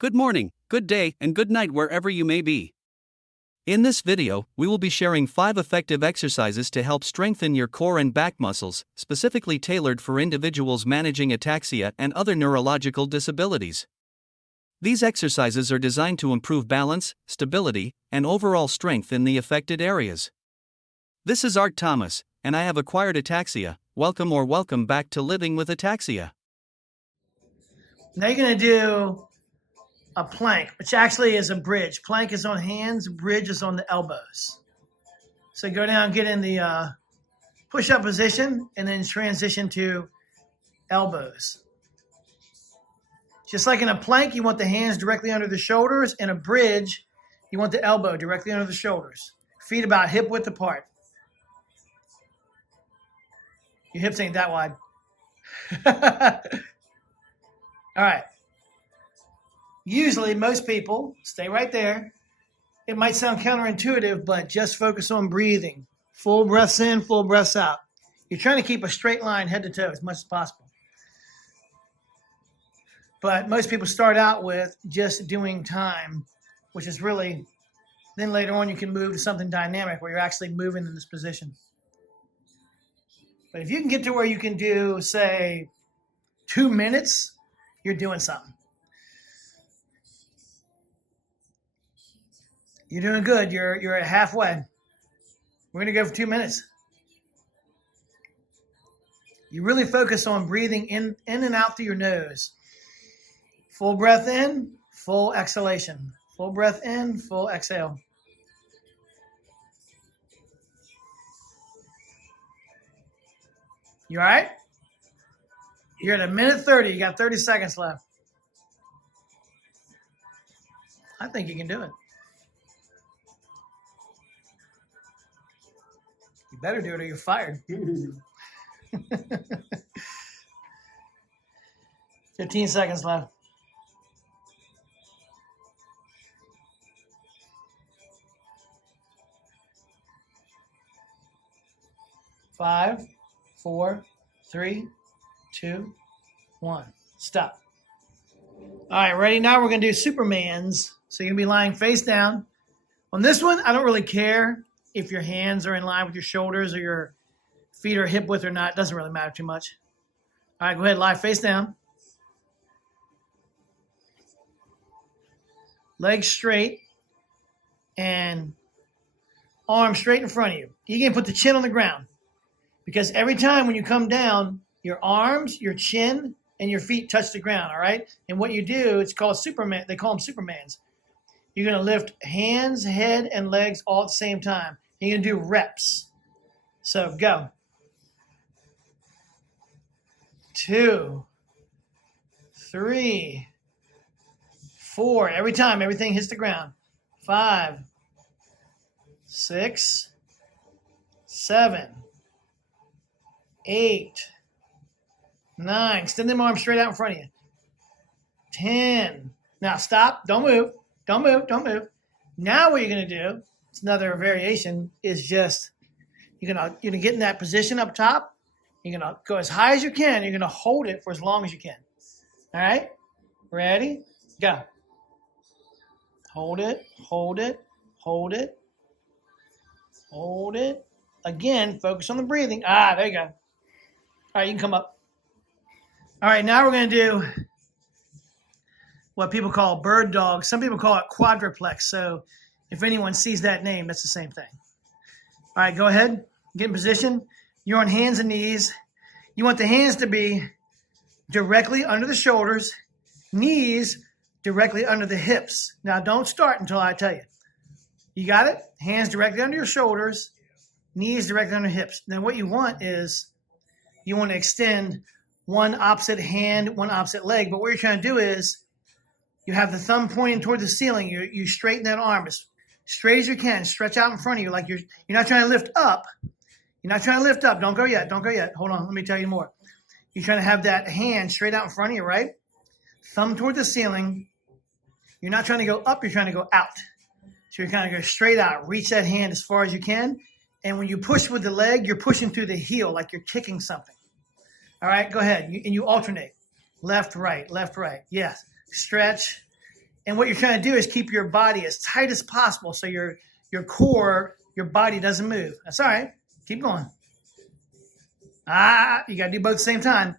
Good morning, good day, and good night wherever you may be. In this video, we will be sharing 5 effective exercises to help strengthen your core and back muscles, specifically tailored for individuals managing ataxia and other neurological disabilities. These exercises are designed to improve balance, stability, and overall strength in the affected areas. This is Art Thomas, and I have acquired ataxia. Welcome back to Living with Ataxia. Now you're going to do a plank, which actually is a bridge. Plank is on hands, bridge is on the elbows. So go down, get in the push-up position, and then transition to elbows. Just like in a plank, you want the hands directly under the shoulders. In a bridge, you want the elbow directly under the shoulders. Feet about hip width apart. Your hips ain't that wide. All right. Usually, most people, stay right there. It might sound counterintuitive, but just focus on breathing. Full breaths in, full breaths out. You're trying to keep a straight line head to toe as much as possible. But most people start out with just doing time, which is really, then later on you can move to something dynamic where you're actually moving in this position. But if you can get to where you can do, say, 2 minutes, you're doing something. You're doing good. You're at halfway. We're going to go for 2 minutes. You really focus on breathing in and out through your nose. Full breath in, full exhalation. Full breath in, full exhale. You all right? You're at 1:30. You got 30 seconds left. I think you can do it. You better do it or you're fired. 15 seconds left. Five, 4, 3, 2, 1. Stop. All right, ready? Now we're going to do Supermans. So you're going to be lying face down. On this one, I don't really care if your hands are in line with your shoulders or your feet are hip width or not. It doesn't really matter too much. All right, go ahead, lie face down. Legs straight and arms straight in front of you. You can put the chin on the ground because every time when you come down, your arms, your chin, and your feet touch the ground, all right? And what you do, it's called Superman. They call them Supermans. You're going to lift hands, head, and legs all at the same time. You're going to do reps. So go. 2, 3, 4. Every time, everything hits the ground. 5, 6, 7, 8, 9. Extend them arms straight out in front of you. 10. Now stop. Don't move. Don't move. Don't move. Now what you're going to do, it's another variation, is just you're going to get in that position up top. You're going to go as high as you can. You're going to hold it for as long as you can. All right? Ready? Go. Hold it. Hold it. Hold it. Hold it. Again, focus on the breathing. There you go. All right, you can come up. All right, now we're going to do what people call bird dog. Some people call it quadruplex. So if anyone sees that name, that's the same thing. All right, go ahead. Get in position. You're on hands and knees. You want the hands to be directly under the shoulders, knees directly under the hips. Now, don't start until I tell you. You got it? Hands directly under your shoulders, knees directly under hips. Now, what you want is you want to extend one opposite hand, one opposite leg. But what you're trying to do is you have the thumb pointing toward the ceiling. You straighten that arm as straight as you can. Stretch out in front of you like you're not trying to lift up. You're not trying to lift up. Don't go yet. Don't go yet. Hold on. Let me tell you more. You're trying to have that hand straight out in front of you, right? Thumb toward the ceiling. You're not trying to go up. You're trying to go out. So you're kind of go straight out. Reach that hand as far as you can. And when you push with the leg, you're pushing through the heel like you're kicking something. All right, go ahead. And you alternate. Left, right, left, right. Yes. Stretch. And what you're trying to do is keep your body as tight as possible so your core, your body doesn't move. That's all right. Keep going. You got to do both at the same time.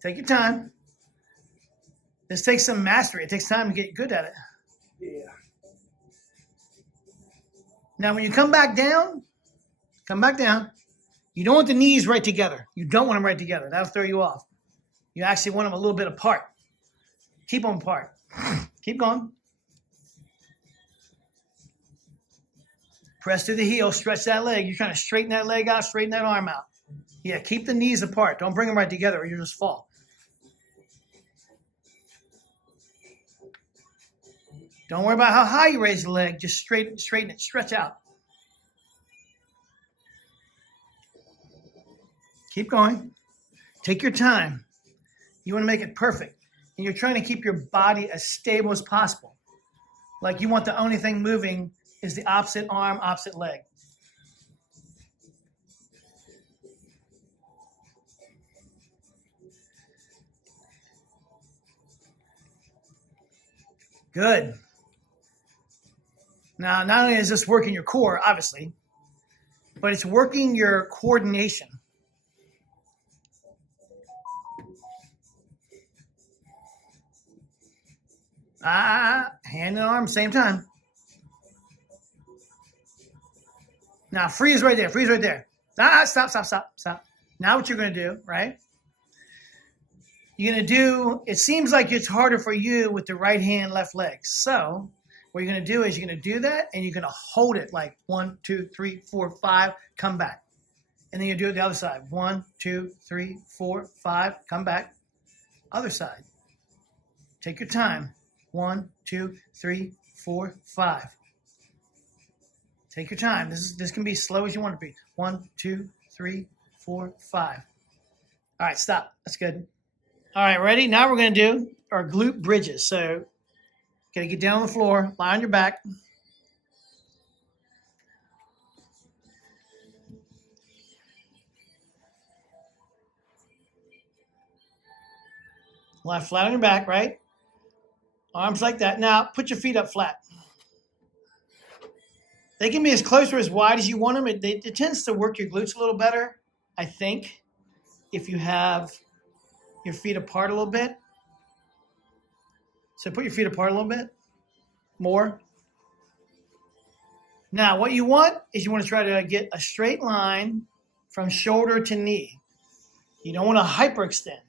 Take your time. This takes some mastery. It takes time to get good at it. Yeah. Now, when you come back down, you don't want the knees right together. You don't want them right together. That'll throw you off. You actually want them a little bit apart. Keep them apart. Keep going. Press through the heel, stretch that leg. You're trying to straighten that leg out, straighten that arm out. Yeah, keep the knees apart. Don't bring them right together or you'll just fall. Don't worry about how high you raise the leg. Just straighten it, stretch out. Keep going. Take your time. You want to make it perfect. And you're trying to keep your body as stable as possible. Like you want the only thing moving is the opposite arm, opposite leg. Good. Now, not only is this working your core, obviously, but it's working your coordination. Hand and arm, same time. Now, freeze right there. Freeze right there. Stop. Now what you're going to do, right? You're going to do, it seems like it's harder for you with the right hand, left leg. So what you're going to do is you're going to do that and you're going to hold it like 1, 2, 3, 4, 5, come back. And then you do it the other side. 1, 2, 3, 4, 5, come back. Other side. Take your time. 1, 2, 3, 4, 5. Take your time. This can be as slow as you want it to be. 1, 2, 3, 4, 5. All right, stop. That's good. All right, ready? Now we're going to do our glute bridges. So, got to get down on the floor, lie on your back. Lie flat on your back, right? Arms like that. Now, put your feet up flat. They can be as close or as wide as you want them. It tends to work your glutes a little better, I think, if you have your feet apart a little bit. So put your feet apart a little bit more. Now, what you want is you want to try to get a straight line from shoulder to knee. You don't want to hyperextend.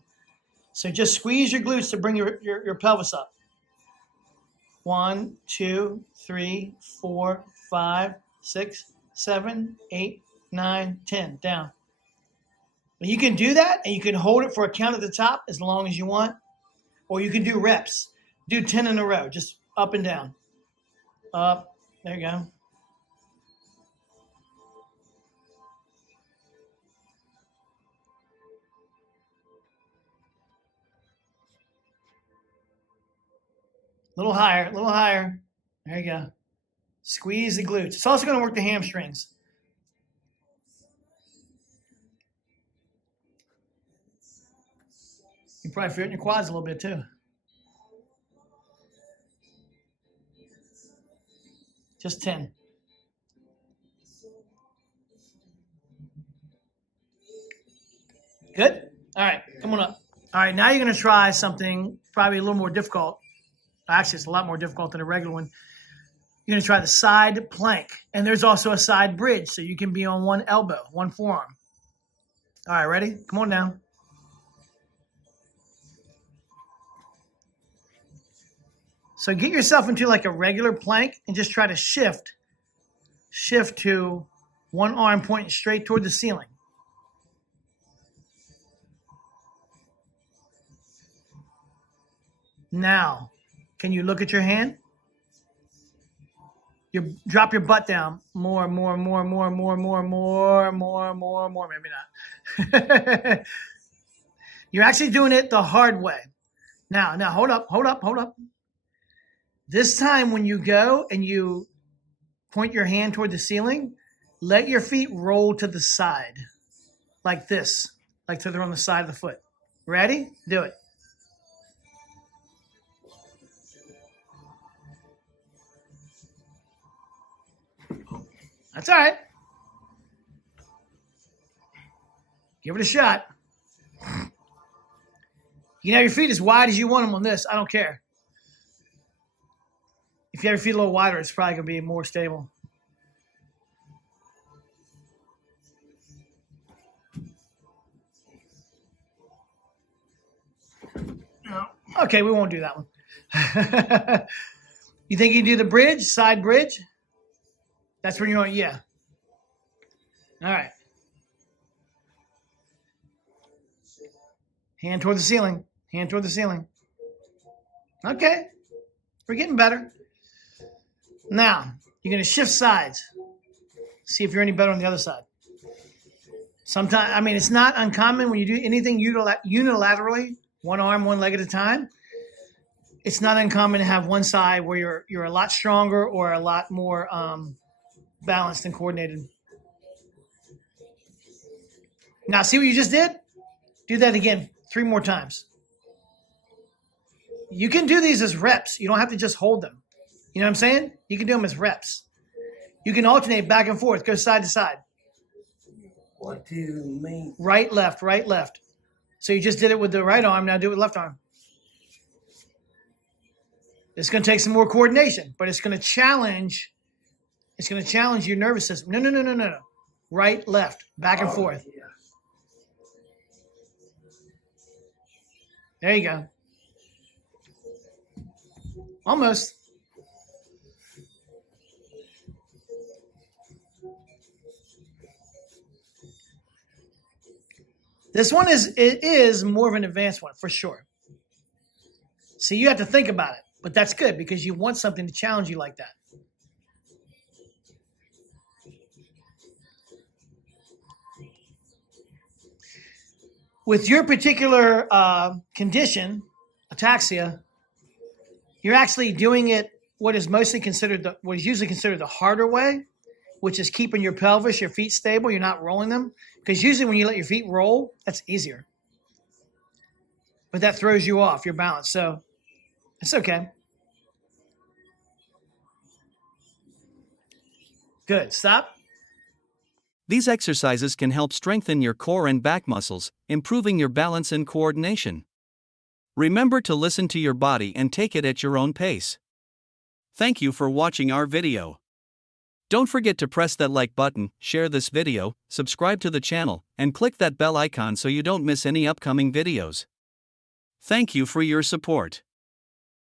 So just squeeze your glutes to bring your pelvis up. 1, 2, 3, 4, 5, 6, 7, 8, 9, 10. Down. And you can do that, and you can hold it for a count at the top as long as you want. Or you can do reps. Do 10 in a row, just up and down. Up. There you go. A little higher, a little higher. There you go. Squeeze the glutes. It's also going to work the hamstrings. You can probably feel it in your quads a little bit too. Just 10. Good? All right, come on up. All right, now you're going to try something probably a little more difficult. Actually, it's a lot more difficult than a regular one. You're going to try the side plank. And there's also a side bridge, so you can be on one elbow, one forearm. All right, ready? Come on down. So get yourself into like a regular plank and just try to shift to one arm pointing straight toward the ceiling. Now, can you look at your hand? You drop your butt down. More. Maybe not. You're actually doing it the hard way. Now, hold up. This time when you go and you point your hand toward the ceiling, let your feet roll to the side. Like this. Like so they're on the side of the foot. Ready? Do it. That's all right. Give it a shot. You can have your feet as wide as you want them on this. I don't care. If you have your feet a little wider, it's probably going to be more stable. No. Okay, we won't do that one. You think you can do the bridge, side bridge? That's when you're on, yeah. All right. Hand toward the ceiling. Hand toward the ceiling. Okay. We're getting better. Now, you're going to shift sides. See if you're any better on the other side. Sometimes, I mean, it's not uncommon when you do anything unilaterally, one arm, one leg at a time. It's not uncommon to have one side where you're a lot stronger or a lot more balanced and coordinated. Now, see what you just did? Do that again 3 more times. You can do these as reps. You don't have to just hold them. You know what I'm saying? You can do them as reps. You can alternate back and forth, go side to side. What do you mean? Right, left, right, left. So you just did it with the right arm, now do it with left arm. It's going to take some more coordination, but it's going to challenge your nervous system. No. Right, left, back and forth. Yeah. There you go. Almost. This one is more of an advanced one, for sure. So you have to think about it, but that's good because you want something to challenge you like that. With your particular condition, ataxia, you're actually doing it what is usually considered the harder way, which is keeping your pelvis, your feet stable. You're not rolling them. Because usually when you let your feet roll, that's easier. But that throws you off your balance. So it's okay. Good. Stop. These exercises can help strengthen your core and back muscles, improving your balance and coordination. Remember to listen to your body and take it at your own pace. Thank you for watching our video. Don't forget to press that like button, share this video, subscribe to the channel, and click that bell icon so you don't miss any upcoming videos. Thank you for your support.